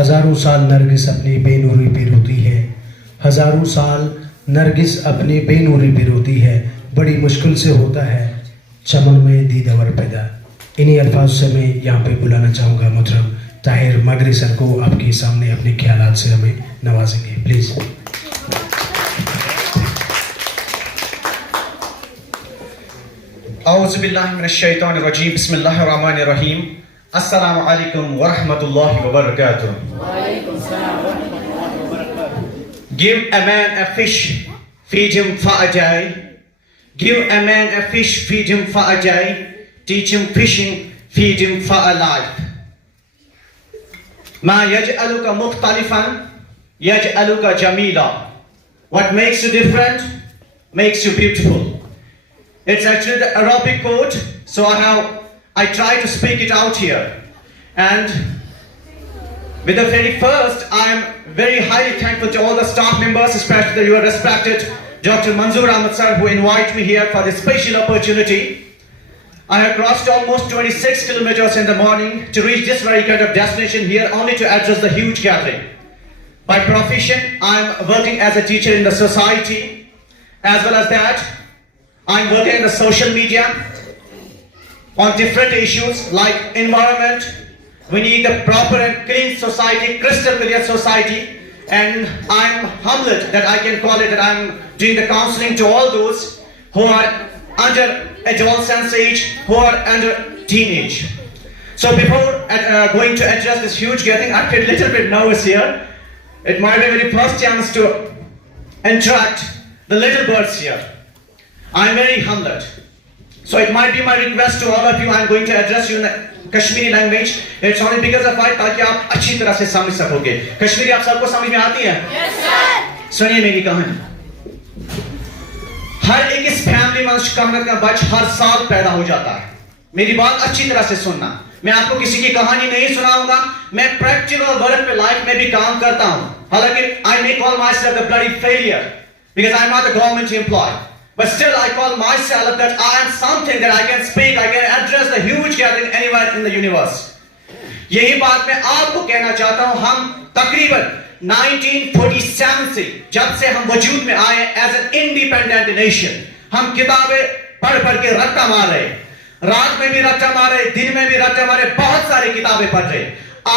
ہزاروں سال نرگس اپنی بے نوری پہ روتی ہے، ہزاروں سال نرگس اپنی بے نوری پہ روتی ہے، بڑی مشکل سے ہوتا ہے چمن میں دیدور پیدا. انہی الفاظ سے میں یہاں پہ بلانا چاہوں گا محترم طاہر مادری سر کو، آپ کے سامنے اپنے خیالات سے ہمیں نوازیں گے پلیز. اعوذ باللہ من الشیطان الرجیم، بسم اللہ الرحمن الرحیم. السلام علیکم ورحمۃ اللہ وبرکاتہ. Give a man a fish, feed him for a day. Give a man a fish, feed him for a day. Teach him fishing, feed him for a life. ما يجعلك مختلفا يجعلك جميلا. What makes you different makes you beautiful. It's actually the Arabic quote, so I try to speak it out here. And with the very first, I am very highly thankful to all the staff members, especially your respected Dr. Manzoor Ahmed sir, who invited me here for this special opportunity. I have crossed almost 26 kilometers in the morning to reach this very kind of destination here only to address the huge gathering. By profession, I am working as a teacher in the society. As well as that, I am working in the social media on different issues like environment. We need a proper and clean society, crystal clear society. And I am humbled that I can call it that I am doing the counseling to all those who are under adolescence age, who are under teenage. So before going to address this huge gathering, I feel a little bit nervous here. It might be my very first chance to interact the little birds here. I am very humbled. So it might be my request to all of you, I am going to address you in the Kashmiri language. It's only because of why تاکہ آپ اچھی طرح سے سمجھ سکو گے. کشمیری آپ سب کو سمجھ میں آتی ہے؟ Yes sir. سنیے میری کہانی. ہر ایک اس فیملی میں شکامت کا بچ ہر سال پیدا ہو جاتا ہے. میری بات اچھی طرح سے سننا. میں آپ کو کسی کی کہانی نہیں سناؤں گا. میں پریکٹیکل ورک پہ لائف میں بھی کام کرتا ہوں. حالانکہ I may call myself a bloody failure because I am not a government employee. But still I call myself that I am something that I can speak, I can address the huge gathering anywhere in the universe. یہی بات میں آپ کو کہنا چاہتا ہوں. ہم تقریباً 1947 سے جب سے ہم وجود میں آئے ایز این انڈیپینڈنٹ نیشن، ہم کتابیں پڑھ کے رٹا مار رہے، رات میں بھی رٹا مارے، دن میں بھی رٹا مارے، بہت ساری کتابیں پڑھ رہے.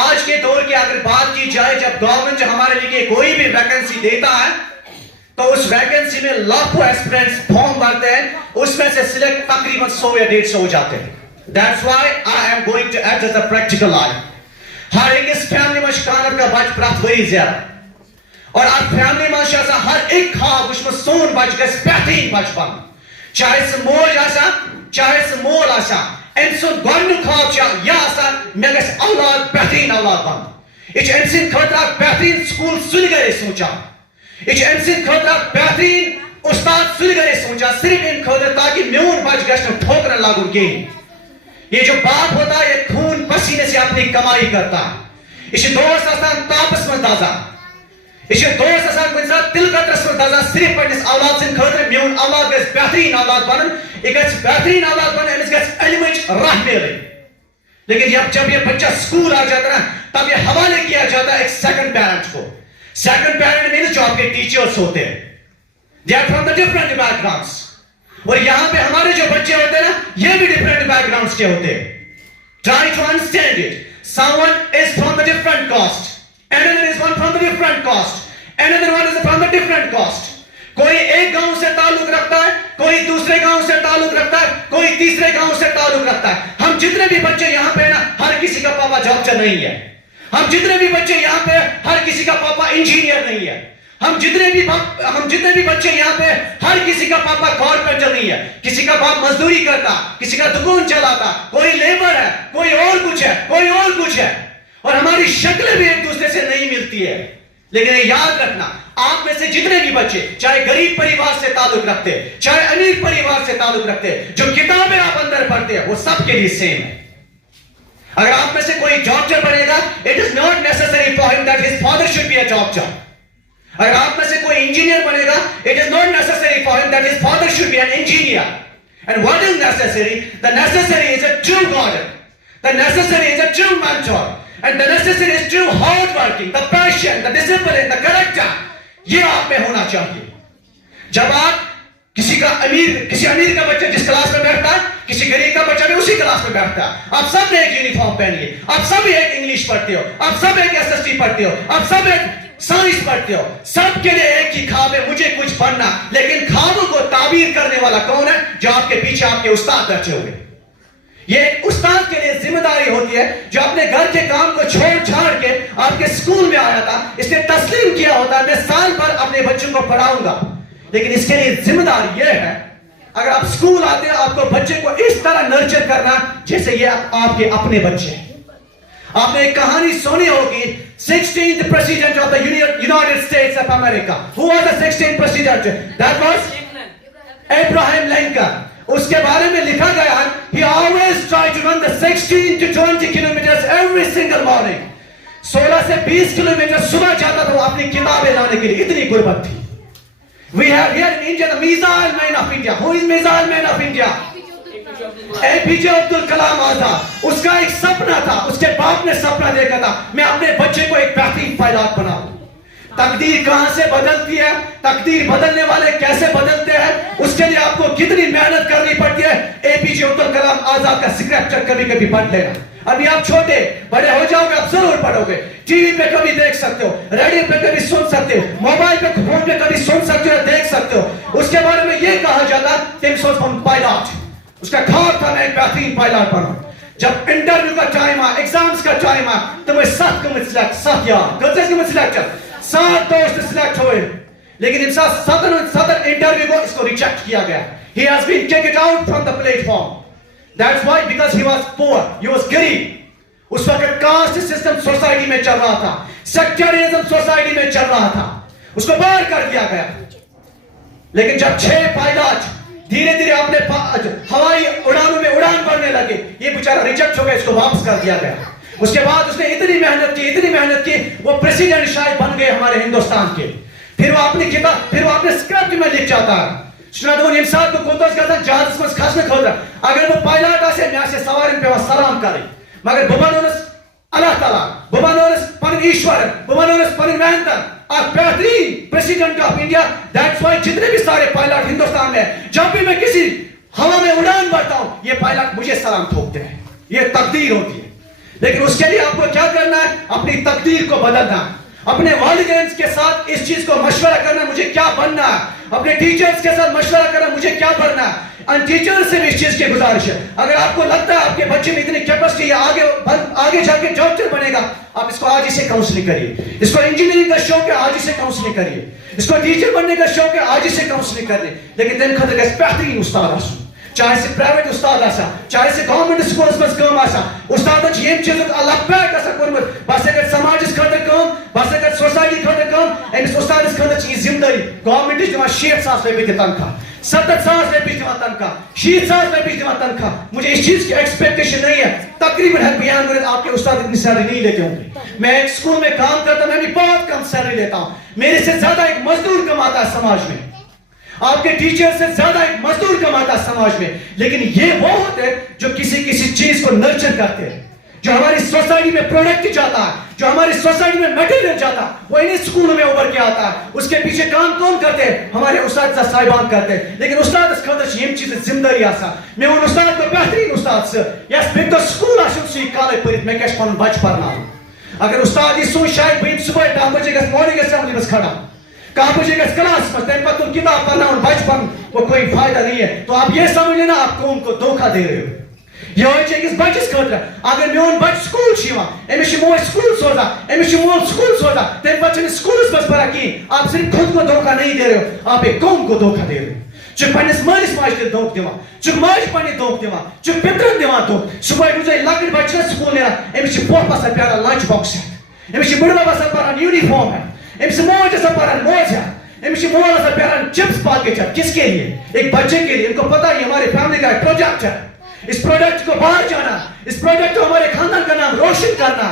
آج کے دور کی اگر بات کی جائے، جب گورنمنٹ ہمارے لیے کوئی بھی ویکنسی دیتا ہے تو اس ویکنسی میں لاکھوں ایسپرنٹس فارم بھرتے ہیں، اس میں سے سلیکٹ تقریباً 100 یا 150 ہو جاتے ہیں. That's why I am going to address the practical life. ہر ایک اس فیملی میں شکانت کا بچ پرات وری زیادہ اور آپ فیملی میں شاہ ہر ایک خواب اس میں سون بچ گئے بہترین بچ بن، چاہے سے موج آسا چاہے سے مول آسا ان سن گورنو خواب چاہ یا آسا میں گئے اولاد بہترین اولاد بن. اچھ ان سن خطرہ بہترین سکول سن گئے سوچا، اچھ ان سن خطرہ بہترین استاد سن گئے سوچا، صرف ان خطرہ تاکہ میون بچ گئے ٹھوکرن لاگو گئی. یہ جو باپ ہوتا ہے یہ خون پسینے سے اپنی کمائی کرتا ہے. اسے دوست آسان تاپس میں دازا، اسے دوست آسان کنسا دل قطرس میں دازا، صرف پڑھنس اولاد سن خطر میون اولاد گئے بہترین اولاد بنن، ایک بہترین اولاد بنن، امس گئے علمچ راہ ملے. لیکن جب یہ بچہ سکول آ جاتا ہے تب یہ حوالے کیا جاتا ہے ایک سیکنڈ پیرنٹ کو. سیکنڈ پیرنٹ مینس جو آپ کے ٹیچرز ہوتے ہیں، they are from the different backgrounds. اور یہاں پہ ہمارے جو بچے ہوتے ہیں یہ بھی ڈیفرنٹ بیک گراؤنڈز کے ہوتے ہیں. Try to understand it. Someone is from the different caste, another is one from the different caste, another one is from the different caste. کوئی ایک گاؤں سے تعلق رکھتا ہے، کوئی دوسرے گاؤں سے تعلق رکھتا ہے، کوئی تیسرے گاؤں سے تعلق رکھتا ہے. ہم جتنے بھی بچے یہاں پہ نا ہر کسی کا پاپا ڈاکٹر نہیں ہے. ہم جتنے بھی بچے یہاں پہ ہر کسی کا پاپا انجینئر نہیں ہے. ہم جتنے بھی بچے یہاں پہ ہر کسی کا پاپا کارپینٹر نہیں ہے. کسی کا باپ مزدوری کرتا، کسی کا دکان چلاتا، کوئی لیبر ہے، کوئی اور کچھ ہے، کوئی اور کچھ ہے. اور ہماری شکلیں بھی ایک دوسرے سے نہیں ملتی ہے. لیکن یاد رکھنا آپ میں سے جتنے بھی بچے چاہے غریب پریوار سے تعلق رکھتے چاہے امیر پریوار سے تعلق رکھتے، جو کتابیں آپ اندر پڑھتے ہیں وہ سب کے لیے سیم ہے. اگر آپ میں سے کوئی ڈاکٹر بنے گا it is not necessary for him that his father should be a doctor. اگر آپ میں سے کوئی انجینئر بنے گا it is not necessary for him that his father should be an engineer. And what is necessary? The necessary is a true guardian. The necessary is a true mentor. and the necessary is true hard working, the passion, the discipline, the character. یہ آپ میں ہونا چاہیے. جب آپ کسی امیر کا بچہ جس کلاس میں بیٹھتا ہے, کسی غریب کا بچہ بھی اسی کلاس میں بیٹھتا ہے. آپ سب نے ایک یونیفارم پہنی, آپ سب ایک انگلش پڑھتے ہو, آپ سب ایک SST پڑھتے ہو, آپ سب ایک سائنس پڑھتے ہو. سب کے لیے ایک ہی خواب ہے, مجھے کچھ بننا. لیکن خوابوں کو تعبیر کرنے والا کون ہے؟ جو آپ کے پیچھے آپ کے استاد بیٹھے ہوئے. یہ استاد کے لیے ذمہ داری ہوتی ہے جو اپنے گھر کے کام کو چھوڑ چھاڑ کے آپ کے اسکول میں آیا تھا. اس نے تسلیم کیا ہوتا ہے میں سال بھر اپنے بچوں کو پڑھاؤں گا. لیکن اس کے لیے ذمہ داری یہ ہے, اگر آپ اسکول آتے ہیں آپ کو بچے کو اس طرح نرچر کرنا جیسے یہ آپ کے اپنے بچے ہیں. آپ نے ایک کہانی سنی ہوگی, 16th president of the United States of America. Who was the 16th president? That was Abraham Lincoln. اس کے بارے میں لکھا گیا ہے, he always tried to run the 16 to 20 kilometers every single morning. 16 سے 20 کلومیٹر صبح جاتا تھا وہ اپنی کتابیں لانے کے لیے, اتنی غربت تھی. We have here in India the missile man of India. Who is missile man of India? APJ Abdul Kalam Azad. اس کا ایک سپنا تھا, اس کے باپ نے سپنا دیکھا تھا میں اپنے بچے کو ایک بہترین پائلٹ بناؤں. تقدیر کہاں سے بدلتی ہے, تقدیر بدلنے والے کیسے بدلتے ہیں, اس کے لیے آپ کو کتنی محنت کرنی پڑتی ہے. APJ عبد الکلام آزاد کا اسکرپچر کبھی کبھی پڑھ لینا. ابھی آپ چھوٹے بڑے ہو جاؤ گے آپ ضرور پڑھو گے. ٹی وی پہ کبھی دیکھ سکتے ہو, ریڈیو پہ کبھی سن سکتے ہو, موبائل پہ فون پہ کبھی سن سکتے ہو, دیکھ سکتے ہو. اس کے بارے میں یہ کہا جاتا تم سوچ پائلٹ. اس کا خواب تھا میں ایک بہترین پائلٹ بنوں. جب انٹرویو کا ٹائم آیا, ایگزامز کا ٹائم آیا, تو میں 7 گمت سلیکٹ, 7 یار کتنے گمت سلیکٹ, 7 دوست سلیکٹ ہوئے. لیکن اس 7 انٹرویو کو اس کو ریجیکٹ کیا گیا. He has been kicked out from the platform. That's why, because he was poor, he was غریب. اس وقت کاسٹ سسٹم سوسائٹی میں چل رہا تھا, سیکٹریزم سوسائٹی میں چل رہا تھا, اس کو باہر کر دیا گیا. لیکن جب 6 پائلٹ دھیرے دھیرے اپنے ہوائی اڑانوں میں اڑان بھرنے لگے, یہ بیچارہ ریجیکٹ ہو گیا, اس کو واپس کر دیا گیا. اس کے بعد اس نے اتنی محنت کی, وہ پریزیڈنٹ شاید بن گئے ہمارے ہندوستان کے. پھر وہ اپنی کتاب, پھر وہ اپنے اسکرپٹ میں لکھ جاتا ہے, شنادون امساد کو کوتوز کرتا جہاز میں کھسنے کھوتا. اگر وہ پائلٹ آسے میں سے سوارن پہ وہ سلام کرے, مگر ببانونس اللہ تعالیٰ, ببانونس پن ایشور, ببانونس پن مہنتن, آپ بہترین president of India. That's why جتنے بھی سارے پائلٹ ہندوستان میں, جب بھی میں کسی ہوا میں اڑان بھرتا ہوں یہ پائلٹ مجھے سلام ٹھوکتے ہیں. یہ تقدیر ہوتی ہے. لیکن اس کے لیے آپ کو کیا کرنا ہے, اپنی تقدیر کو بدلنا, اپنے والدین کے ساتھ اس چیز کو مشورہ کرنا مجھے کیا بننا ہے, اپنے ٹیچرز کے ساتھ مشورہ کرنا مجھے کیا بننا ہے. ان ٹیچر سے بھی اس چیز کی گزارش ہے, اگر آپ کو لگتا ہے آپ کے بچے میں اتنی کیپیسٹی ہے آگے جا کے ڈاکٹر بنے گا, آپ اس کو آج ہی سے کاؤنسلنگ کریے. اس کو انجینئرنگ کا شوق ہے, آج ہی سے کاؤنسلنگ کریے. اس کو ٹیچر بننے کا شوق ہے, آج ہی سے کاؤنسلنگ کریے. لیکن تم خطر گئے بہترین استاد آسو, چاہے سے پرائیویٹ استاد آسا, چاہے سے گورنمنٹ سکولز میں کام آسا, استاد یہ چیز اللہ پیٹ آسا کرمت, بس اگر سماجس خاطر کام, بس اگر سوسائٹی خاطر کام, امس استادس خاطر یہ ذمہ داری. گورنمنٹ دِوان 60,000 رۄپیہِ تنخواہ, 70,000 رۄپیہِ دِوان تنخواہ, 60,000 رۄپیہِ دِوان تنخواہ. مجھے اس چیز کی ایکسپیکٹیشن نہیں ہے. تقریباً ہر بیان کریں آپ کے استاد اتنی سیلری نہیں لیتے ہوں گے. میں ایک اسکول میں کام کرتا ہوں, میں بھی بہت کم سیلری لیتا ہوں. میرے سے زیادہ ایک مزدور کماتا ہے سماج میں, آپ کے ٹیچر سے زیادہ ایک مزدور کماتا ہے سماج میں. لیکن یہ وہ ہوتے ہیں جو کسی چیز کو نرچر کرتے ہیں, جو ہماری سوسائٹی میں پروڈکٹ جاتا ہے, جو ہماری سوسائٹی میں میٹیریل جاتا ہے, وہ انہیں اسکولوں میں ابھر کے آتا ہے. اس کے پیچھے کام کون کرتے ہیں؟ ہمارے استاد صاحبان کرتے ہیں. لیکن استاد اس خاطر یہ چیز ذمہ داری آسان. میں ان استاد کو بہترین استاد سے یس میں تو اسکول آسن سی کالے پڑھت میں کیس پن بچ پرناؤں. اگر استاد یہ سوچ شاید بہت صبح 10 بجے گھس مارننگ اسمبلی میں کھڑا, 10 بجے گھس کلاس میں, تم پتہ کتاب پڑھنا اور بچپن وہ کوئی فائدہ نہیں ہے. تو آپ یہ سمجھ لینا آپ قوم کو دھوکہ دے رہے ہو. یہ ہوئی أکِس بچس خٲطرٕ, اگر میون بچہ سکول چھ یوان, أمس چھ موج سکول سوزان, أمس چھ مول سکول سوزان, تمہ پتہٕ چھنہٕ سکولس منٛز پران کہیٖنۍ. آپ صرف خود کو دھوکہ نہیں دے رہے ہو, آپ ایک قوم کو دھوکہ دے رہے ہو. ژٕ پننس مٲلِس ماجہِ تہِ دھوکہ دِوان, ژٕ ماجہِ پننہِ دھوکہ دِوان, ژٕ پِترن دِوان دھوکہ. صبح یُس لۄکٕٹۍ بچہِ چھِنہ سکول نیران, أمِس چھِ پۄپھ آسان پیاران لنچ باکس ہٮ۪تھ, أمِس چھِ بٕڈبب آسان پران یوٗنیفارم ہٮ۪تھ, أمِس چھِ موج آسان پران موز ہٮ۪تھ, أمِس چھِ مول آسان پیاران چپس پاکیٹ ہٮ۪تھ. کس کے لیے؟ ایک بچے کے لیے. ان کو پتا ہے ہمارے فیملی کا ایک پروجیکٹ ہے, اس پروجیکٹ کو باہر جانا, اس پروجیکٹ کو ہمارے خاندان کا نام روشن کرنا.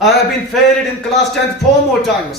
I have been failed in class 10th 4 more times.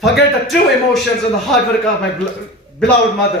forget the true emotions and the hard work of my beloved mother.